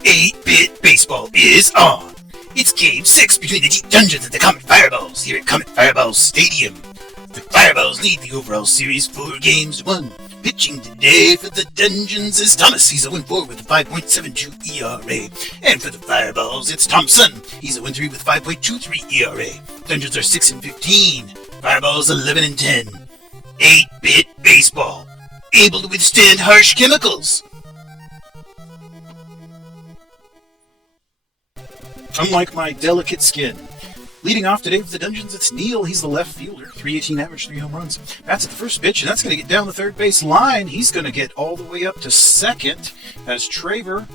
8-Bit Baseball is on! It's Game 6 between the Deep Dungeons and the Comet Fireballs here at Comet Fireballs Stadium. The Fireballs lead the overall series 4 games to 1. Pitching today for the Dungeons is Thomas. He's 0-4 with a 5.72 ERA. And for the Fireballs, it's Tomson. He's 0-3 with 5.23 ERA. Dungeons are 6-15. Fireballs 11-10. 8-Bit Baseball. Able to withstand harsh chemicals. Unlike my delicate skin. Leading off today for the Dungeons, it's Neil. He's the left fielder. 318 average, 3 home runs. That's at the first pitch, and that's going to get down the third base line. He's going to get all the way up to second as Traver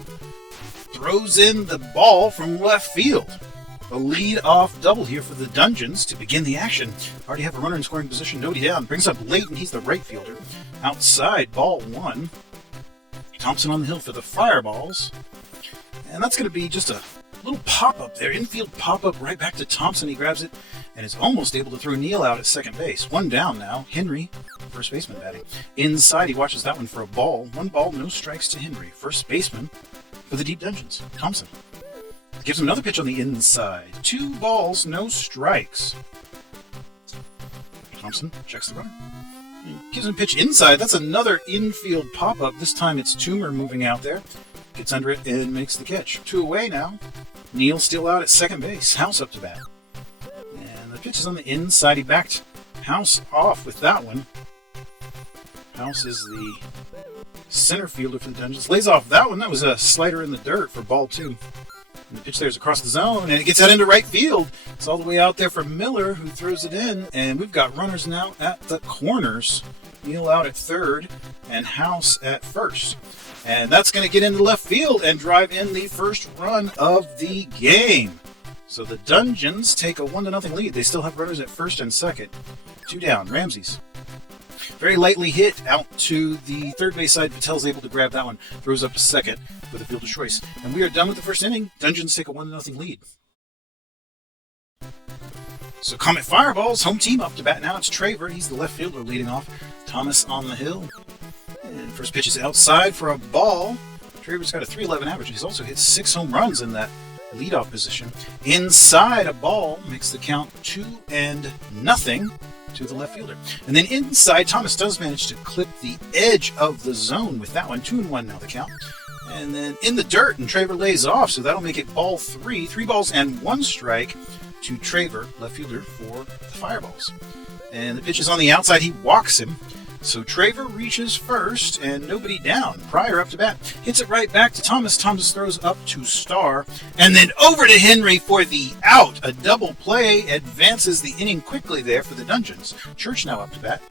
throws in the ball from left field. A lead-off double here for the Dungeons to begin the action. Already have a runner in scoring position. Nobody down. Brings up Leighton. He's the right fielder. Outside, ball 1. Tomson on the hill for the Fireballs. And that's going to be just a little pop-up there, infield pop-up right back to Tomson. He grabs it and is almost able to throw Neil out at second base. 1 down now. Henry, first baseman, batting. Inside, he watches that one for a ball. 1 ball, no strikes to Henry. First baseman for the Deep Dungeons, Tomson. Gives him another pitch on the inside. 2 balls, no strikes. Tomson checks the runner. Gives him a pitch inside. That's another infield pop-up. This time it's Toomer moving out there. Gets under it and makes the catch. 2 away now. Neil still out at second base. House up to bat. And the pitch is on the inside. He backed House off with that one. House is the center fielder for the Dungeons. Lays off that one. That was a slider in the dirt for ball 2. And the pitch there is across the zone, and it gets out into right field. It's all the way out there for Miller, who throws it in. And we've got runners now at the corners. Neil out at third, and House at first. And that's going to get into left field and drive in the first run of the game. So the Dungeons take a 1-0 lead. They still have runners at first and second. 2 down. Ramsey's very lightly hit out to the third base side. Patel's able to grab that one. Throws up to second with a fielder's choice. And we are done with the first inning. Dungeons take a 1-0 lead. So Comet Fireballs, home team up to bat now. It's Traver. He's the left fielder leading off. Thomas on the hill. And first pitch is outside for a ball. Traver's got a 311 average. He's also hit 6 home runs in that leadoff position. Inside, a ball makes the count 2-0 to the left fielder. And then inside, Thomas does manage to clip the edge of the zone with that one. 2-1 now the count. And then in the dirt, and Traver lays off, so that'll make it ball 3. 3 balls and 1 strike to Traver, left fielder for the Fireballs. And the pitch is on the outside. He walks him. So Traver reaches first, and nobody down. Pryor up to bat. Hits it right back to Thomas. Thomas throws up to Starr. And then over to Henry for the out. A double play advances the inning quickly there for the Dungeons. Church now up to bat.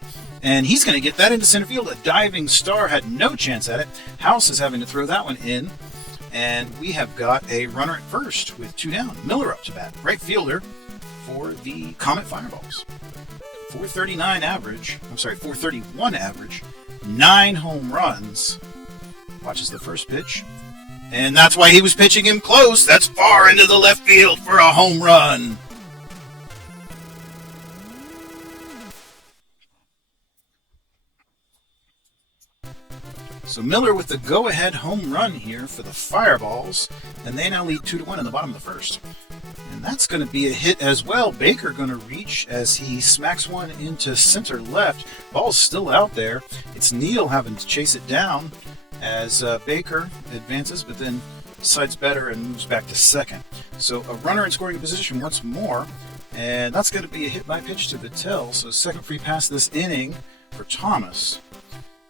And he's going to get that into center field. A diving Starr had no chance at it. House is having to throw that one in. And we have got a runner at first with 2 down. Miller up to bat. Right fielder for the Comet Fireballs. 431 average, 9 home runs. Watches the first pitch. And that's why he was pitching him close. That's far into the left field for a home run. So Miller with the go-ahead home run here for the Fireballs. And they now lead 2-1 in the bottom of the first. And that's going to be a hit as well. Baker going to reach as he smacks one into center left. Ball's still out there. It's Neil having to chase it down as Baker advances, but then decides better and moves back to second. So a runner in scoring position once more. And that's going to be a hit by pitch to Patel. So second free pass this inning for Thomas.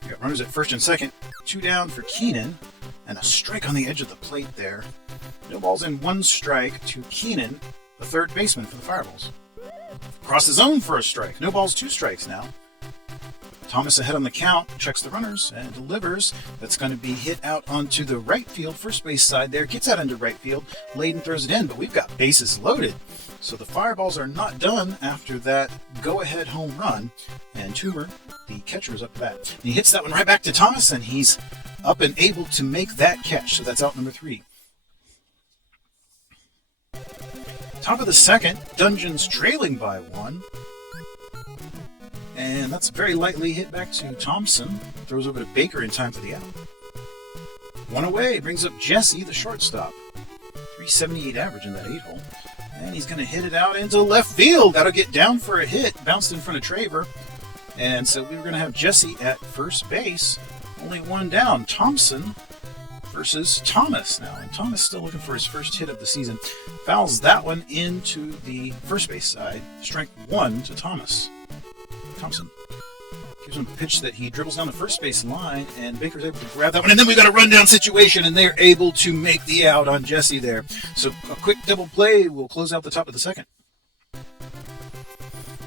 We got runners at first and second. 2 down for Keenan. And a strike on the edge of the plate there. No balls and 1 strike to Keenan, the third baseman for the Fireballs. Across the zone for a strike. No balls, 2 strikes now. Thomas ahead on the count, checks the runners, and delivers. That's going to be hit out onto the right field, first base side there. Gets out into right field. Leighton throws it in, but we've got bases loaded. So the Fireballs are not done after that go-ahead home run. And Toomer, the catcher, is up to bat. And he hits that one right back to Thomas, and he's up and able to make that catch. So that's out number 3. Top of the second, Dungeons trailing by 1. And that's very lightly hit back to Tomson. Throws over to Baker in time for the out. One away, brings up Jesse, the shortstop. 378 average in that 8-hole. And he's going to hit it out into left field. That'll get down for a hit. Bounced in front of Traver. And so we were going to have Jesse at first base. Only one down. Tomson versus Thomas now. And Thomas still looking for his first hit of the season. Fouls that one into the first base side. Strike one to Thomas. Tomson gives him a pitch that he dribbles down the first base line, and Baker's able to grab that one. And then we got a rundown situation, and they're able to make the out on Jesse there. So a quick double play will close out the top of the second.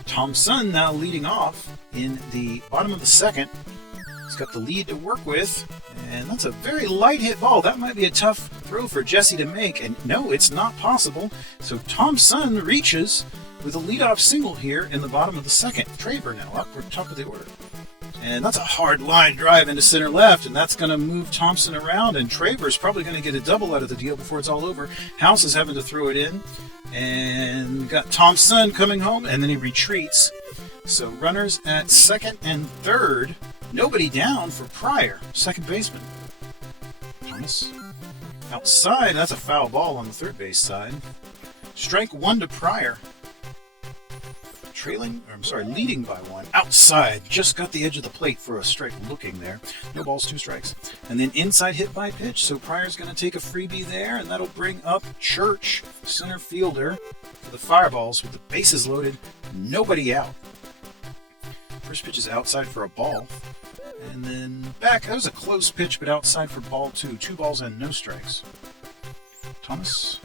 Tomson now leading off in the bottom of the second. He's got the lead to work with, and that's a very light hit ball. That might be a tough throw for Jesse to make, and no, it's not possible. So Tomson reaches with a leadoff single here in the bottom of the second. Traver now up for top of the order. And that's a hard line drive into center left, and that's going to move Tomson around, and Traver's probably going to get a double out of the deal before it's all over. House is having to throw it in, and got Tomson coming home, and then he retreats. So runners at second and third. Nobody down for Pryor, second baseman. Thomas outside. That's a foul ball on the third base side. Strike one to Pryor. Leading by one. Outside. Just got the edge of the plate for a strike looking there. No balls, 2 strikes. And then inside hit by pitch. So Pryor's going to take a freebie there, and that'll bring up Church, center fielder, for the Fireballs with the bases loaded. Nobody out. First pitch is outside for a ball. And then back. That was a close pitch, but outside for ball 2. 2 balls and no strikes. Thomas.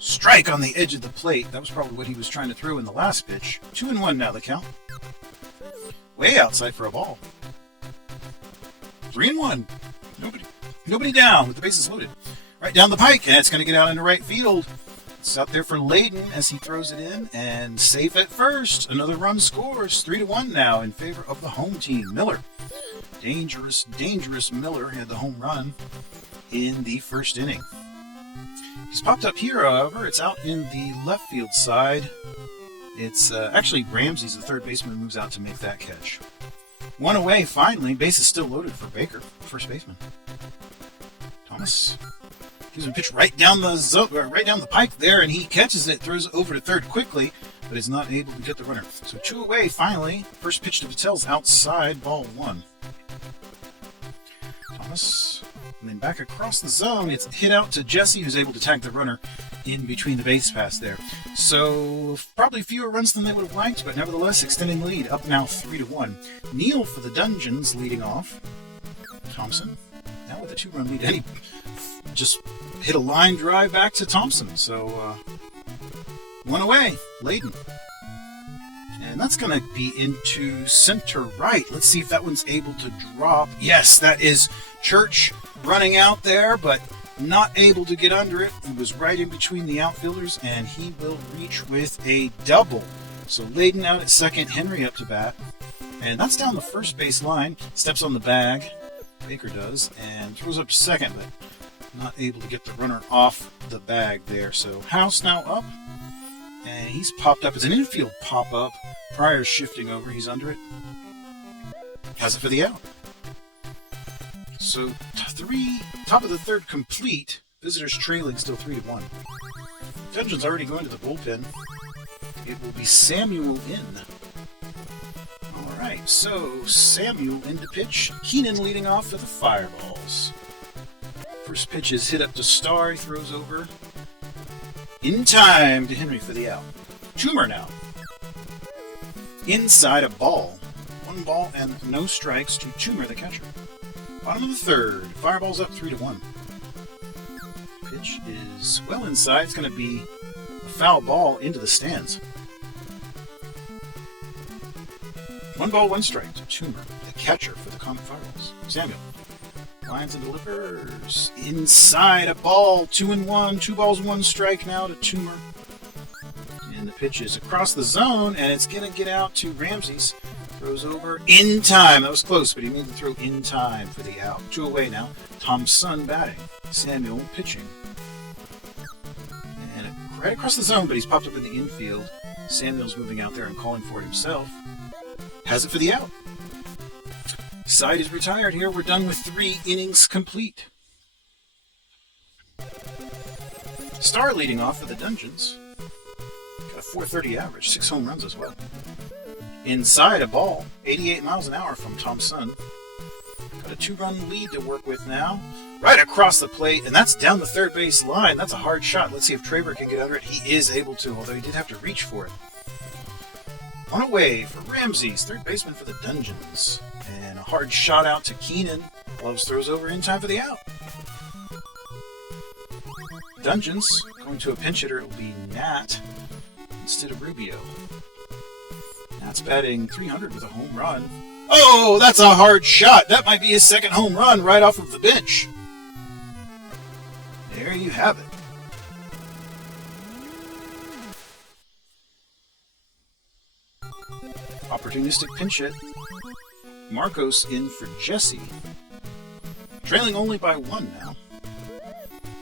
Strike on the edge of the plate. That was probably what he was trying to throw in the last pitch. 2-1 now the count. Way outside for a ball. 3-1. Nobody down with the bases loaded. Right down the pike, and it's going to get out into right field. It's out there for Layden as he throws it in, and safe at first. Another run scores. 3-1 now in favor of the home team. Miller. Dangerous Miller had the home run in the first inning. He's popped up here, however. It's out in the left field side. It's actually Ramsey's the third baseman who moves out to make that catch. One away, finally. Base is still loaded for Baker, first baseman. Thomas gives him a pitch right down the pike there, and he catches it, throws it over to third quickly, but is not able to get the runner. So 2 away, finally. First pitch to Patel's outside, ball 1. Thomas. And then back across the zone, it's hit out to Jesse, who's able to tag the runner in between the base pass there. So probably fewer runs than they would have liked, but nevertheless extending the lead, up now 3-1. Neal for the Dungeons leading off. Tomson now with a 2-run lead, and he just hit a line drive back to Tomson. So 1 away, Layden. And that's going to be into center right. Let's see if that one's able to drop. Yes, that is Church running out there, but not able to get under it. He was right in between the outfielders, and he will reach with a double. So Layden out at second, Henry up to bat. And that's down the first base line. Steps on the bag, Baker does, and throws up to second, but not able to get the runner off the bag there. So House now up, and he's popped up. It's an infield pop-up. Pryor's shifting over. He's under it. Has it for the out. So top of the third complete. Visitors trailing still 3-1. Dungeon's already going to the bullpen. It will be Samuel in. Alright, so Samuel in to pitch. Keenan leading off for the Fireballs. First pitch is hit up to Starr. He throws over in time to Henry for the out. Toomer now. Inside a ball. 1 ball and no strikes to Toomer, the catcher. Bottom of the third. Fireballs up 3-1. Pitch is well inside. It's going to be a foul ball into the stands. 1 ball, 1 strike to Toomer, the catcher for the Comet Fireballs. Samuel lines and delivers inside a ball. 2-1. 2 balls, 1 strike now to Toomer. And the pitch is across the zone, and it's going to get out to Ramsey's. Throws over in time. That was close, but he made the throw in time for the out. 2 away now. Tomson batting. Samuel pitching. And right across the zone, but he's popped up in the infield. Samuel's moving out there and calling for it himself. has it for the out. Side is retired here. We're done with 3 innings complete. Star leading off for the Dungeons. Got a .430 average, 6 home runs as well. Inside a ball, 88 miles an hour from Tomson. Got a 2-run lead to work with now. Right across the plate, and that's down the third base line. That's a hard shot. Let's see if Traver can get under it. He is able to, although he did have to reach for it. On away for Ramsey's, third baseman for the Dungeons. And a hard shot out to Keenan. Gloves throws over in time for the out. Dungeons going to a pinch hitter. It will be Nat instead of Rubio. Nat's batting .300 with a home run. Oh, that's a hard shot. That might be his second home run right off of the bench. There you have it. Opportunistic pinch hit. Marcos in for Jesse. Trailing only by 1 now.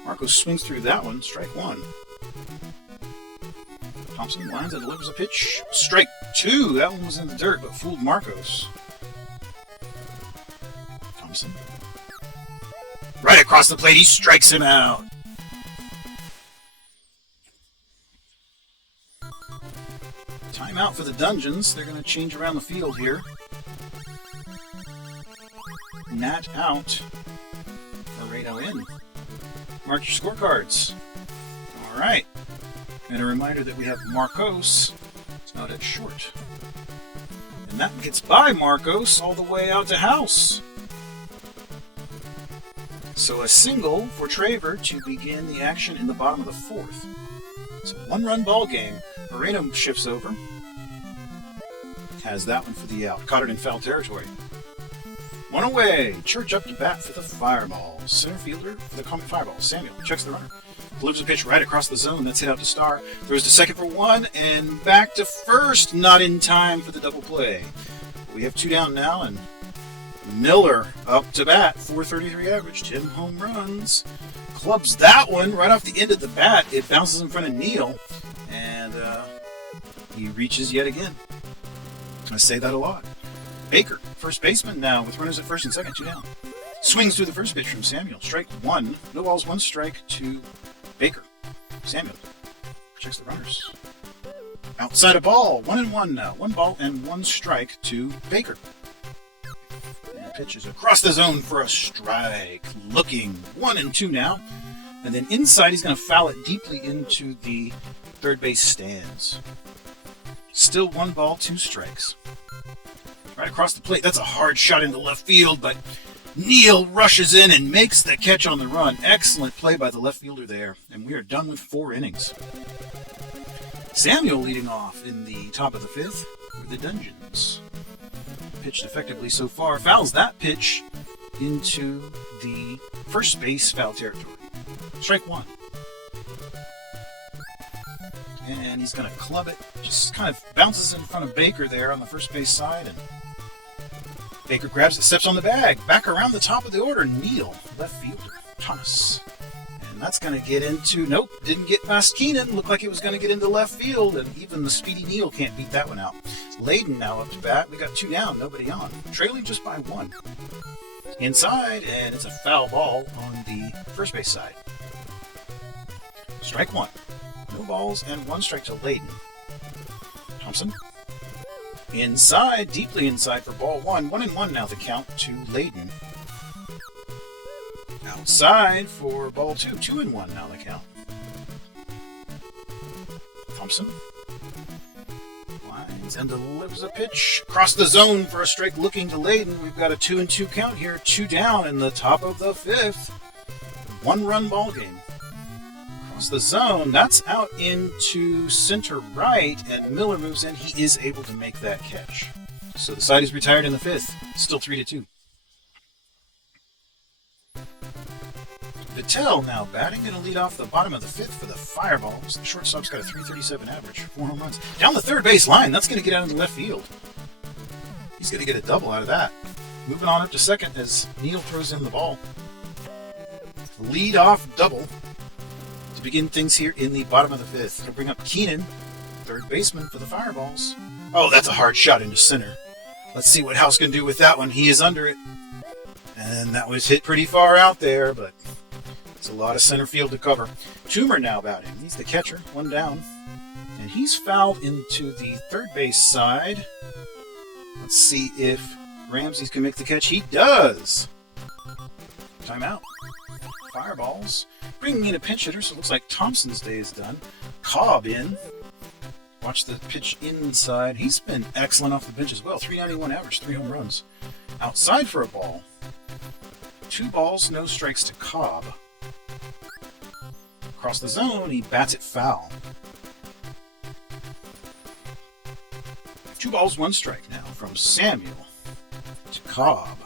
Marcos swings through that one. Strike 1. Tomson lines and delivers a pitch. Strike 2. That one was in the dirt, but fooled Marcos. Tomson. Right across the plate, he strikes him out. Timeout for the Dungeons. They're going to change around the field here. Nat out. Laredo in. Mark your scorecards. All right. And a reminder that we have Marcos out at short. And that gets by Marcos all the way out to house. So a single for Traver to begin the action in the bottom of the 4th. It's a 1-run ball game. Moreno shifts over. Has that one for the out. Caught it in foul territory. 1 away. Church up to bat for the Fireballs. Center fielder for the Comet Fireballs. Samuel checks the runner. Delivers a pitch right across the zone. That's hit out to Star. Throws to second for 1 and back to first. Not in time for the double play. We have 2 down now, and Miller up to bat. .433 average. 10 home runs. Clubs that one right off the end of the bat. It bounces in front of Neal, and he reaches yet again. I say that a lot. Baker, first baseman now with runners at first and second, 2 down. Swings through the first pitch from Samuel. Strike 1. No balls, 1 strike to Baker. Samuel checks the runners. Outside a ball. 1-1 now. 1 ball and 1 strike to Baker. And pitches across the zone for a strike. Looking 1-2 now. And then inside, he's going to foul it deeply into the third base stands. Still 1 ball, 2 strikes. Right across the plate. That's a hard shot into left field, but Neal rushes in and makes the catch on the run. Excellent play by the left fielder there. And we are done with 4 innings. Samuel leading off in the top of the 5th for the Dungeons. Pitched effectively so far. Fouls that pitch into the first base foul territory. Strike 1. And he's going to club it. Just kind of bounces in front of Baker there on the first base side. And Baker grabs it, steps on the bag. Back around the top of the order, Neal, left fielder, Thomas. And that's going to get into, nope, didn't get past Keenan. Looked like it was going to get into left field, and even the speedy Neal can't beat that one out. Layden now up to bat. We got 2 down, nobody on. Trailing just by 1. Inside, and it's a foul ball on the first base side. Strike 1. No balls and 1 strike to Layden. Tomson. Inside, deeply inside for ball 1. 1-1 now the count to Layden. Outside for ball 2. 2-1 now the count. Tomson. Lines and delivers a pitch. Across the zone for a strike looking to Layden. We've got a 2-2 count here. 2 down in the top of the 5th. 1-run ball game. Across the zone, that's out into center right, and Miller moves in. He is able to make that catch. So the side is retired in the 5th. Still 3-2. Vittel now batting, going to lead off the bottom of the 5th for the Fireballs. The shortstop's got a .337 average, 4 home runs. Down the third base line, that's going to get out into left field. He's going to get a double out of that. Moving on up to second as Neal throws in the ball. Lead off double to begin things here in the bottom of the 5th. It'll bring up Keenan, third baseman for the Fireballs. Oh, that's a hard shot into center. Let's see what House can do with that one. He is under it. And that was hit pretty far out there, but it's a lot of center field to cover. Toomer now batting. He's the catcher, one down. And he's fouled into the third base side. Let's see if Ramsey can make the catch. He does! Timeout. Fireballs. Bringing in a pinch hitter, so it looks like Tomson's day is done. Cobb in. Watch the pitch inside. He's been excellent off the bench as well. 391 average, 3 home runs. Outside for a ball. 2 balls, no strikes to Cobb. Across the zone, he bats it foul. 2 balls, 1 strike now from Samuel to Cobb.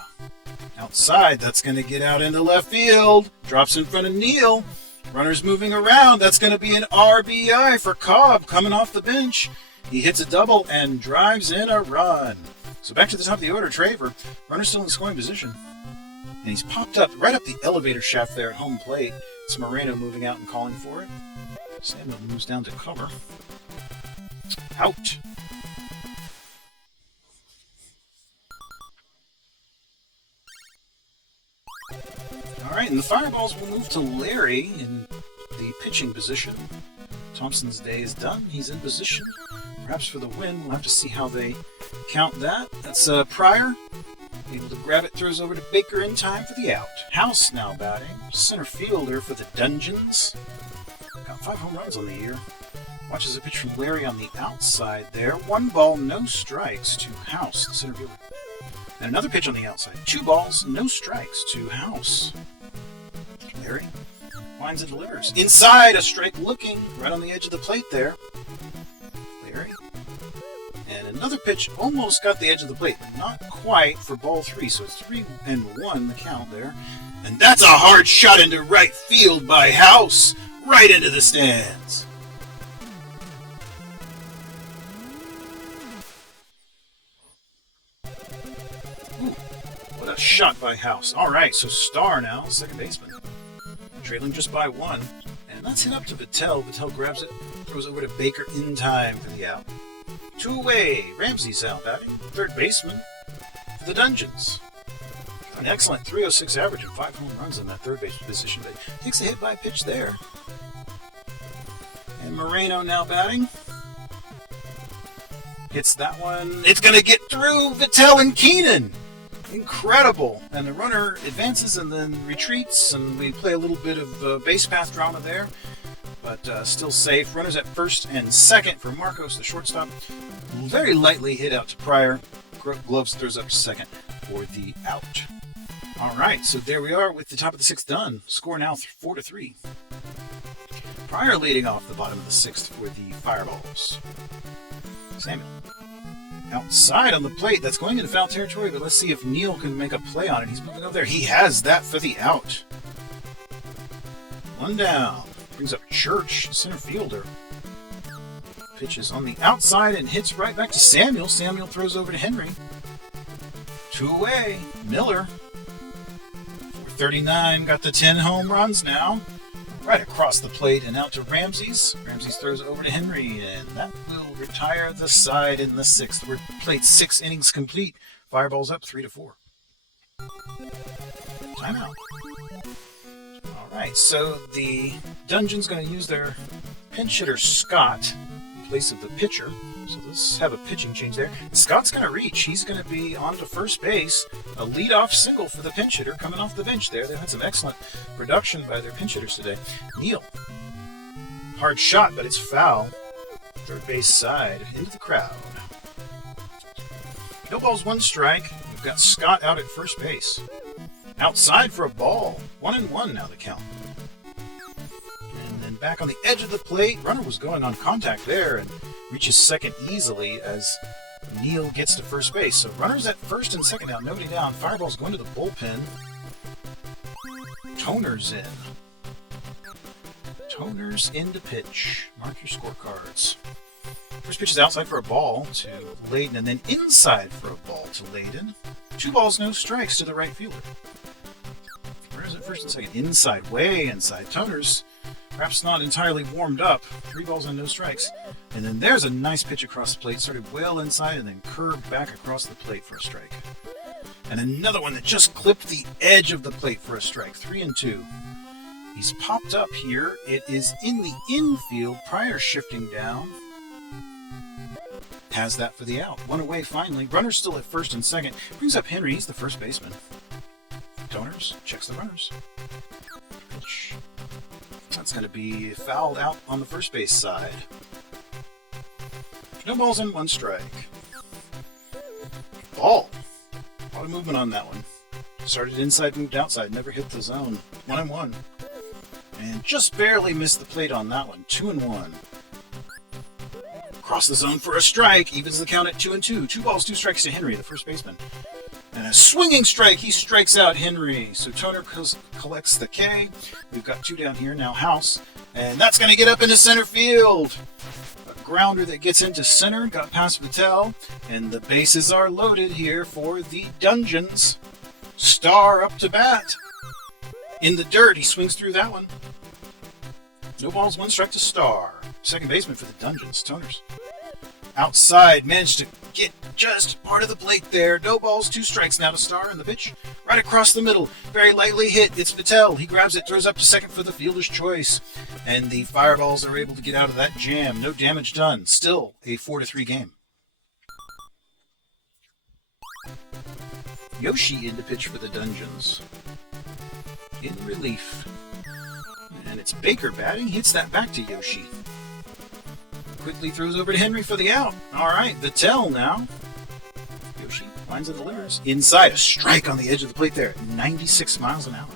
Outside, that's going to get out into left field. Drops in front of Neal. Runners moving around. That's going to be an RBI for Cobb coming off the bench. He hits a double and drives in a run. So back to the top of the order, Traver. Runner still in scoring position. And he's popped up right up the elevator shaft there at home plate. It's Moreno moving out and calling for it. Samuel moves down to cover. Out. All right, and the Fireballs will move to Larry in the pitching position. Tomson's day is done. He's in position, perhaps for the win. We'll have to see how they count that. That's Pryor. Able to grab it, throws over to Baker in time for the out. House now batting. Center fielder for the Dungeons. Got 5 home runs on the year. Watches a pitch from Larry on the outside there. 1 ball, no strikes to House, the center fielder. And another pitch on the outside. 2 balls, no strikes to House. Larry winds and delivers. Inside, a strike looking right on the edge of the plate there. Larry. And another pitch almost got the edge of the plate, but not quite for ball 3. So it's 3-1 the count there. And that's a hard shot into right field by House. Right into the stands. Ooh, what a shot by House. All right, so Starr now, second baseman. Trailing just by 1. And that's hit up to Vittel. Vittel grabs it, throws over to Baker in time for the out. 2 away. Ramsey's out batting. Third baseman for the Dungeons. An excellent 306 average and 5 home runs in that third base position, but takes a hit by pitch there. And Moreno now batting. Hits that one. It's going to get through Vittel and Keenan. Incredible. And the runner advances and then retreats, and we play a little bit of base path drama there, but still safe. Runners at first and second for Marcos, the shortstop. Very lightly hit out to Pryor. Gloves throws up to second for the out. All right, so there we are with the top of the 6th done. Score now 4-3. Pryor leading off the bottom of the 6th for the Fireballs. Samuel. Outside on the plate. That's going into foul territory, but let's see if Neal can make a play on it. He's moving up there. He has that for the out. 1 down. Brings up Church, center fielder. Pitches on the outside and hits right back to Samuel. Samuel throws over to Henry. 2 away. Miller. 439. Got the 10 home runs now. Right across the plate and out to Ramsey's. Ramsey's throws over to Henry, and that will retire the side in the 6th. We're played 6 innings complete. Fireballs up 3-4. Timeout. All right, so the Dungeon's going to use their pinch hitter Scott in place of the pitcher. So let's have a pitching change there. Scott's going to reach. He's going to be on to first base. A leadoff single for the pinch hitter coming off the bench there. They've had some excellent production by their pinch hitters today. Neal. Hard shot, but it's foul. Third base side into the crowd. No balls, 1 strike. We've got Scott out at first base. Outside for a ball. 1-1 now the count. And then back on the edge of the plate. Runner was going on contact there and reaches second easily as Neal gets to first base. So runners at first and second now, nobody down. Fireball's going to the bullpen. Toner's in. Toner's in to pitch. Mark your scorecards. First pitch is outside for a ball to Layden, and then inside for a ball to Layden. 2 balls, no strikes to the right fielder. Runners at first and second. Inside, way inside. Toner's perhaps not entirely warmed up. 3 balls and no strikes. And then there's a nice pitch across the plate. Started well inside and then curved back across the plate for a strike. And another one that just clipped the edge of the plate for a strike. 3-2. He's popped up here. It is in the infield prior shifting down. Has that for the out. One away finally. Runner's still at first and second. Brings up Henry. He's the first baseman. Toners checks the runners. Pitch. That's going to be fouled out on the first base side. No balls and 1 strike. Ball. A lot of movement on that one. Started inside, moved outside. Never hit the zone. 1-1. And just barely missed the plate on that one. 2-1. Across the zone for a strike. Evens the count at 2-2. 2 balls, 2 strikes to Henry, the first baseman. And a swinging strike. He strikes out Henry. So Toner collects the K. We've got 2 down here. Now House. And that's going to get up into center field. A grounder that gets into center. Got past Patel. And the bases are loaded here for the Dungeons. Star up to bat. In the dirt. He swings through that one. No balls, 1 strike to Star. Second baseman for the Dungeons. Toners. Outside, managed to get just part of the plate there. No balls, 2 strikes now to Star, and the pitch right across the middle. Very lightly hit. It's Patel. He grabs it, throws up to second for the fielder's choice. And the Fireballs are able to get out of that jam. No damage done. Still a 4-3 game. Yoshi in to pitch for the Dungeons. In relief. And it's Baker batting. Hits that back to Yoshi. Quickly throws over to Henry for the out. All right, Patel now. Yoshi lines and delivers. Inside, a strike on the edge of the plate there. 96 miles an hour.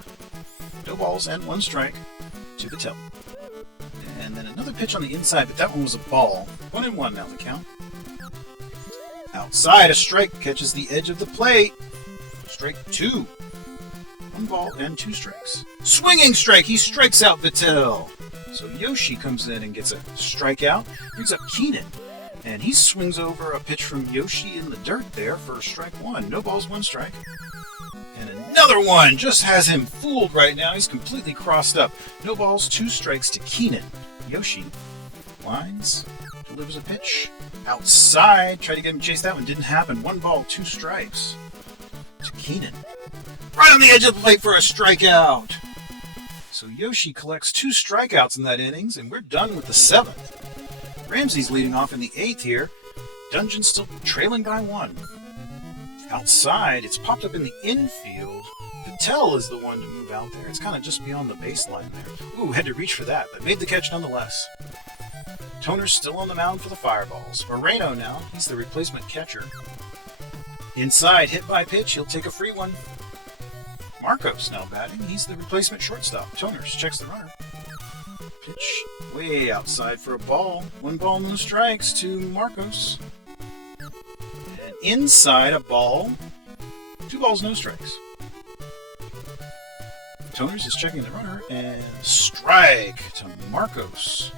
No balls and 1 strike to Patel. And then another pitch on the inside, but that one was a ball. 1-1 now the count. Outside, a strike catches the edge of the plate. Strike 2. 1 ball and 2 strikes. Swinging strike. He strikes out Patel. So Yoshi comes in and gets a strikeout. Brings up Keenan. And he swings over a pitch from Yoshi in the dirt there for strike 1. No balls, 1 strike. And another one just has him fooled right now. He's completely crossed up. No balls, 2 strikes to Keenan. Yoshi lines, delivers a pitch. Outside. Tried to get him to chase that one. Didn't happen. 1 ball, 2 strikes to Keenan. Right on the edge of the plate for a strikeout. So Yoshi collects 2 strikeouts in that innings, and we're done with the 7th. Ramsey's leading off in the 8th here. Dungeon's still trailing by 1. Outside, it's popped up in the infield. Patel is the one to move out there. It's kind of just beyond the baseline there. Ooh, had to reach for that, but made the catch nonetheless. Toner's still on the mound for the Fireballs. Moreno now, he's the replacement catcher. Inside, hit by pitch, he'll take a free one. Marcos now batting. He's the replacement shortstop. Toners checks the runner. Pitch way outside for a ball. 1 ball, no strikes to Marcos. And inside a ball. 2 balls, no strikes. Toners is checking the runner and strike to Marcos.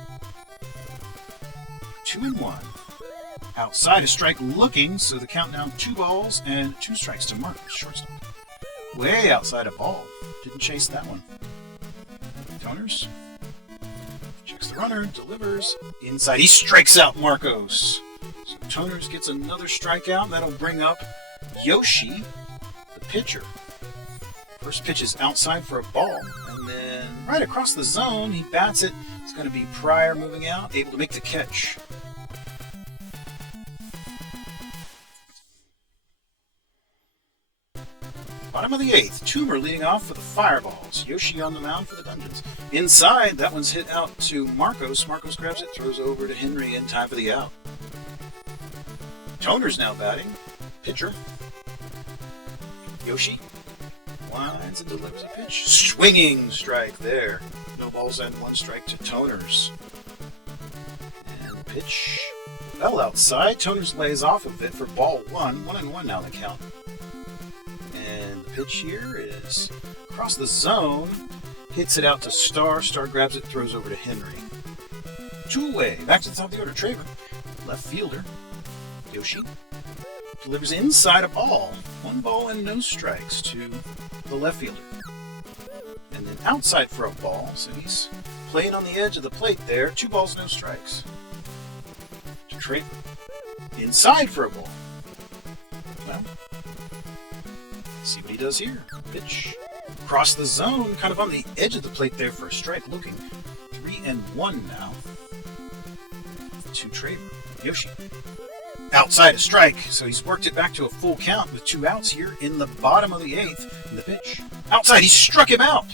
2-1. Outside a strike looking, so the count down 2 balls and 2 strikes to Marcos, shortstop. Way outside a ball. Didn't chase that one. Toners checks the runner, delivers. Inside, he strikes out Marcos. So Toners gets another strikeout. That'll bring up Yoshi, the pitcher. First pitch is outside for a ball. And then right across the zone, he bats it. It's going to be Pryor moving out, able to make the catch. Bottom of the 8th, Toomer leading off for the Fireballs. Yoshi on the mound for the Dungeons. Inside, that one's hit out to Marcos. Marcos grabs it, throws over to Henry in time for the out. Toner's now batting. Pitcher. Yoshi lines and delivers a pitch. Swinging strike there. No balls and 1 strike to Toners. And the pitch fell outside. Toners lays off of it for ball 1. 1-1 now the count. And the pitch here is across the zone. Hits it out to Star. Star grabs it, throws over to Henry. 2 away. Back to the top of the order. Traver. Left fielder. Yoshi. Delivers inside a ball. 1 ball and no strikes to the left fielder. And then outside for a ball. So he's playing on the edge of the plate there. 2 balls, no strikes. Traver. Inside for a ball. Well, let's see what he does here. Pitch. Across the zone, kind of on the edge of the plate there for a strike. Looking 3-1 now. 2 Traver. Yoshi. Outside a strike, so he's worked it back to a full count with 2 outs here in the bottom of the 8th. And the pitch. Outside, he struck him out.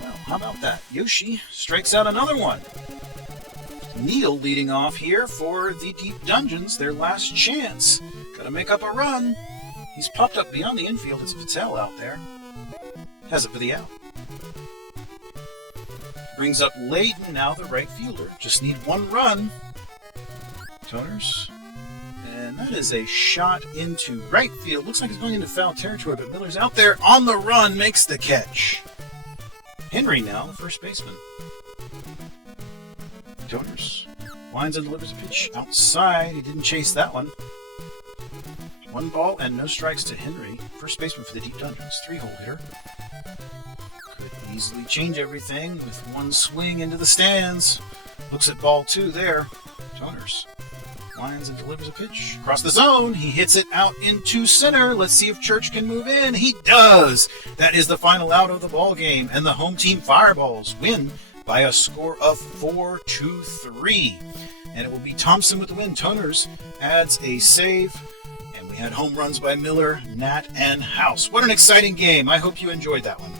Well, how about that? Yoshi strikes out another one. Neil leading off here for the Deep Dungeons, their last chance. Gotta make up a run. He's popped up beyond the infield. It's Patel out there. Has it for the out. Brings up Layden, now the right fielder. Just need 1 run. Toners. And that is a shot into right field. Looks like he's going into foul territory, but Miller's out there on the run, makes the catch. Henry now, the first baseman. Toners lines and delivers a pitch outside. He didn't chase that one. 1 ball and no strikes to Henry. First baseman for the Deep Dungeons. 3-hole hitter. Could easily change everything with 1 swing into the stands. Looks at ball 2 there. Toners lines and delivers a pitch. Across the zone. He hits it out into center. Let's see if Church can move in. He does. That is the final out of the ball game. And the home team Fireballs win by a score of 4-3. And it will be Tomson with the win. Toners adds a save. And we had home runs by Miller, Nat, and House. What an exciting game. I hope you enjoyed that one.